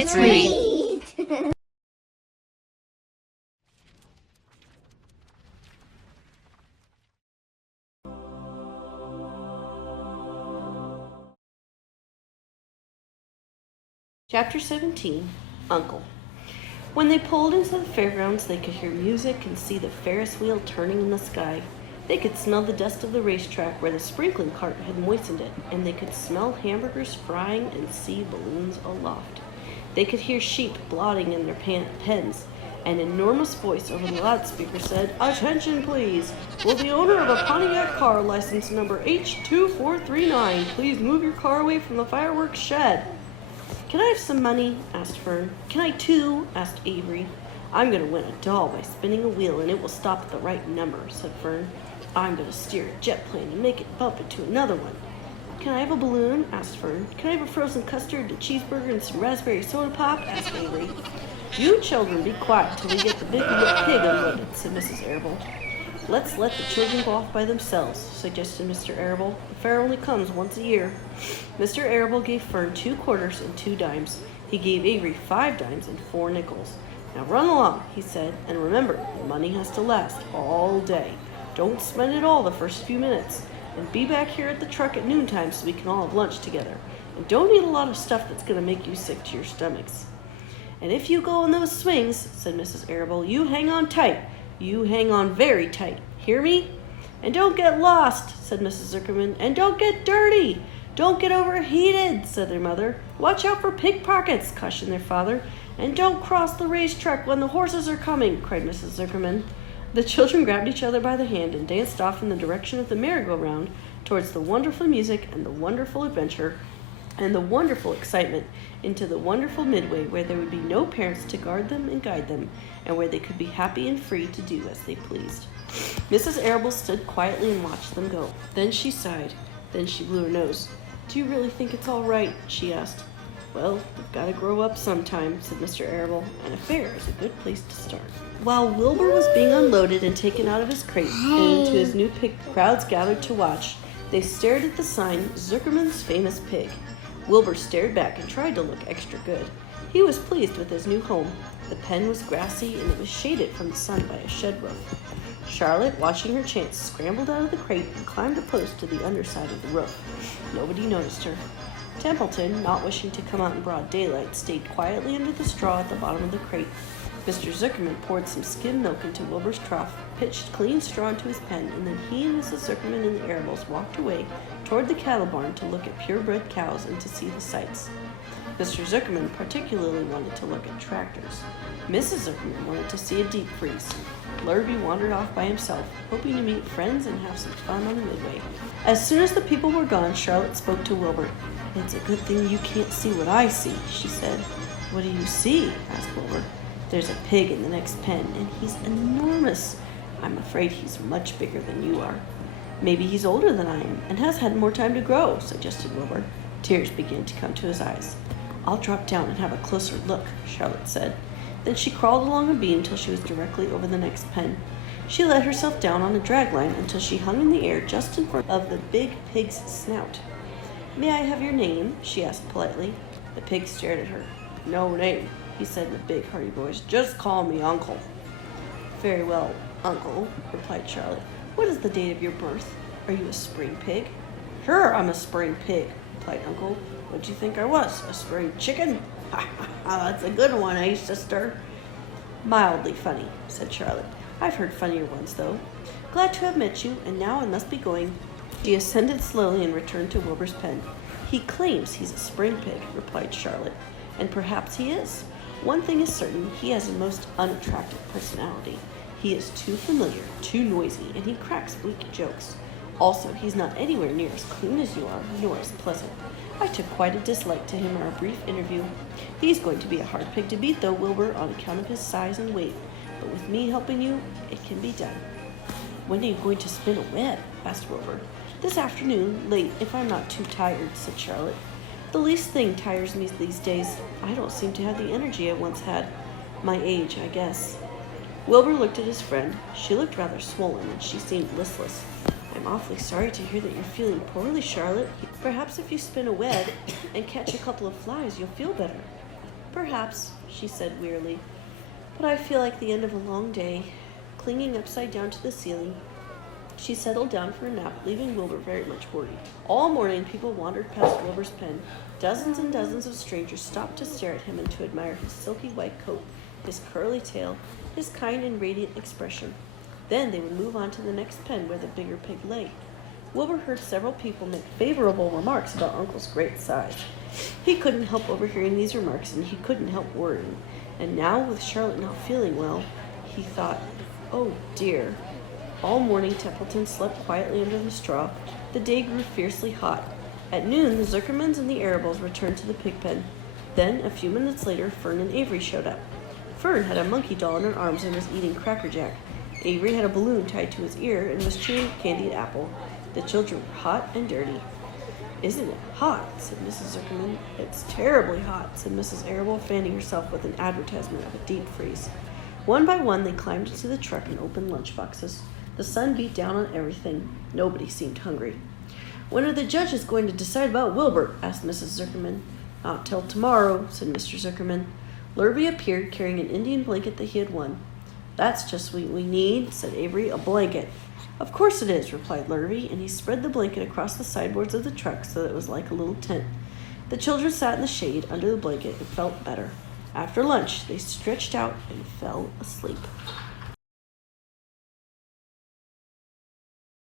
Let's read. Chapter 17, Uncle. When they pulled into the fairgrounds, they could hear music and see the Ferris wheel turning in the sky. They could smell the dust of the racetrack where the sprinkling cart had moistened it, and they could smell hamburgers frying and see balloons aloft. They could hear sheep blotting in their pens. An enormous voice over the loudspeaker said, "Attention, please. Will the owner of a Pontiac car license number H2439 please move your car away from the fireworks shed?" "Can I have some money?" asked Fern. "Can I too?" asked Avery. "I'm going to win a doll by spinning a wheel, and it will stop at the right number," said Fern. "I'm going to steer a jet plane and make it bump into another one." "Can I have a balloon?" asked Fern. "Can I have a frozen custard, a cheeseburger, and some raspberry soda pop?" asked Avery. "You children be quiet till we get the big pig unloaded," said Mrs. Arable. "Let's let the children go off by themselves," suggested Mr. Arable. "The fair only comes once a year." Mr. Arable gave Fern 2 quarters and 2 dimes. He gave Avery 5 dimes and 4 nickels. "Now run along," he said, "and remember, the money has to last all day. Don't spend it all the first few minutes. And be back here at the truck at noontime so we can all have lunch together. And don't eat a lot of stuff that's going to make you sick to your stomachs." "And if you go on those swings," said Mrs. Arable, "you hang on tight. You hang on very tight. Hear me?" "And don't get lost," said Mrs. Zuckerman. "And don't get dirty. Don't get overheated," said their mother. "Watch out for pickpockets," cautioned their father. "And don't cross the racetrack when the horses are coming," cried Mrs. Zuckerman. The children grabbed each other by the hand and danced off in the direction of the merry-go-round towards the wonderful music and the wonderful adventure and the wonderful excitement into the wonderful midway where there would be no parents to guard them and guide them, and where they could be happy and free to do as they pleased. Mrs. Arable stood quietly and watched them go. Then she sighed. Then she blew her nose. "Do you really think it's all right?" she asked. "Well, you've got to grow up sometime," said Mr. Arable, "and a fair is a good place to start." While Wilbur was being unloaded and taken out of his crate and into his new pig, crowds gathered to watch. They stared at the sign, "Zuckerman's Famous Pig." Wilbur stared back and tried to look extra good. He was pleased with his new home. The pen was grassy and it was shaded from the sun by a shed roof. Charlotte, watching her chance, scrambled out of the crate and climbed a post to the underside of the roof. Nobody noticed her. Templeton, not wishing to come out in broad daylight, stayed quietly under the straw at the bottom of the crate. Mr. Zuckerman poured some skim milk into Wilbur's trough, pitched clean straw into his pen, and then he and Mrs. Zuckerman and the Arables walked away toward the cattle barn to look at purebred cows and to see the sights. Mr. Zuckerman particularly wanted to look at tractors. Mrs. Zuckerman wanted to see a deep freeze. Lurvy wandered off by himself, hoping to meet friends and have some fun on the midway. As soon as the people were gone, Charlotte spoke to Wilbur. "It's a good thing you can't see what I see," she said. "What do you see?" asked Wilbur. "There's a pig in the next pen, and he's enormous. I'm afraid he's much bigger than you are." "Maybe he's older than I am, and has had more time to grow," suggested Wilbur. Tears began to come to his eyes. "I'll drop down and have a closer look," Charlotte said. Then she crawled along a beam until she was directly over the next pen. She let herself down on a dragline until she hung in the air just in front of the big pig's snout. "May I have your name?" she asked politely. The pig stared at her. "No name," he said in a big, hearty voice. "Just call me Uncle." "Very well, Uncle," replied Charlotte. "What is the date of your birth? Are you a spring pig?" "Sure, I'm a spring pig," replied Uncle. "What'd you think I was? A spring chicken? Ha ha ha, that's a good one, eh, sister?" "Mildly funny," said Charlotte. "I've heard funnier ones, though. Glad to have met you, and now I must be going." She ascended slowly and returned to Wilbur's pen. "He claims he's a spring pig," replied Charlotte, "and perhaps he is. One thing is certain, he has a most unattractive personality. He is too familiar, too noisy, and he cracks weak jokes. Also, he's not anywhere near as clean as you are, nor as pleasant. I took quite a dislike to him in our brief interview. He's going to be a hard pig to beat, though, Wilbur, on account of his size and weight. But with me helping you, it can be done." "When are you going to spin a web?" asked Wilbur. "This afternoon, late, if I'm not too tired," said Charlotte. "The least thing tires me these days. I don't seem to have the energy I once had. My age, I guess." Wilbur looked at his friend. She looked rather swollen, and she seemed listless. "I'm awfully sorry to hear that you're feeling poorly, Charlotte. Perhaps if you spin a web and catch a couple of flies, you'll feel better." Perhaps, she said wearily, but I feel like the end of a long day. Clinging upside down to the ceiling, she settled down for a nap, leaving Wilbur very much worried. All morning, people wandered past Wilbur's pen. Dozens and dozens of strangers stopped to stare at him and to admire his silky white coat, his curly tail, his kind and radiant expression. Then they would move on to the next pen where the bigger pig lay. Wilbur heard several people make favorable remarks about Uncle's great size. He couldn't help overhearing these remarks, and he couldn't help worrying. And now, with Charlotte not feeling well, he thought, oh dear. All morning, Templeton slept quietly under the straw. The day grew fiercely hot. At noon, the Zuckermans and the Arables returned to the pig pen. Then, a few minutes later, Fern and Avery showed up. Fern had a monkey doll in her arms and was eating Cracker Jack. Avery had a balloon tied to his ear and was chewing a candied apple. The children were hot and dirty. Isn't it hot? Said Mrs. Zuckerman. It's terribly hot, said Mrs. Arable, fanning herself with an advertisement of a deep freeze. One by one, they climbed into the truck and opened lunch boxes. The sun beat down on everything. Nobody seemed hungry. When are the judges going to decide about Wilbur? Asked Mrs. Zuckerman. Not till tomorrow, said Mr. Zuckerman. Lurvy appeared, carrying an Indian blanket that he had won. That's just what we need, said Avery, a blanket. Of course it is, replied Lurvy, and he spread the blanket across the sideboards of the truck so that it was like a little tent. The children sat in the shade under the blanket and felt better. After lunch, they stretched out and fell asleep.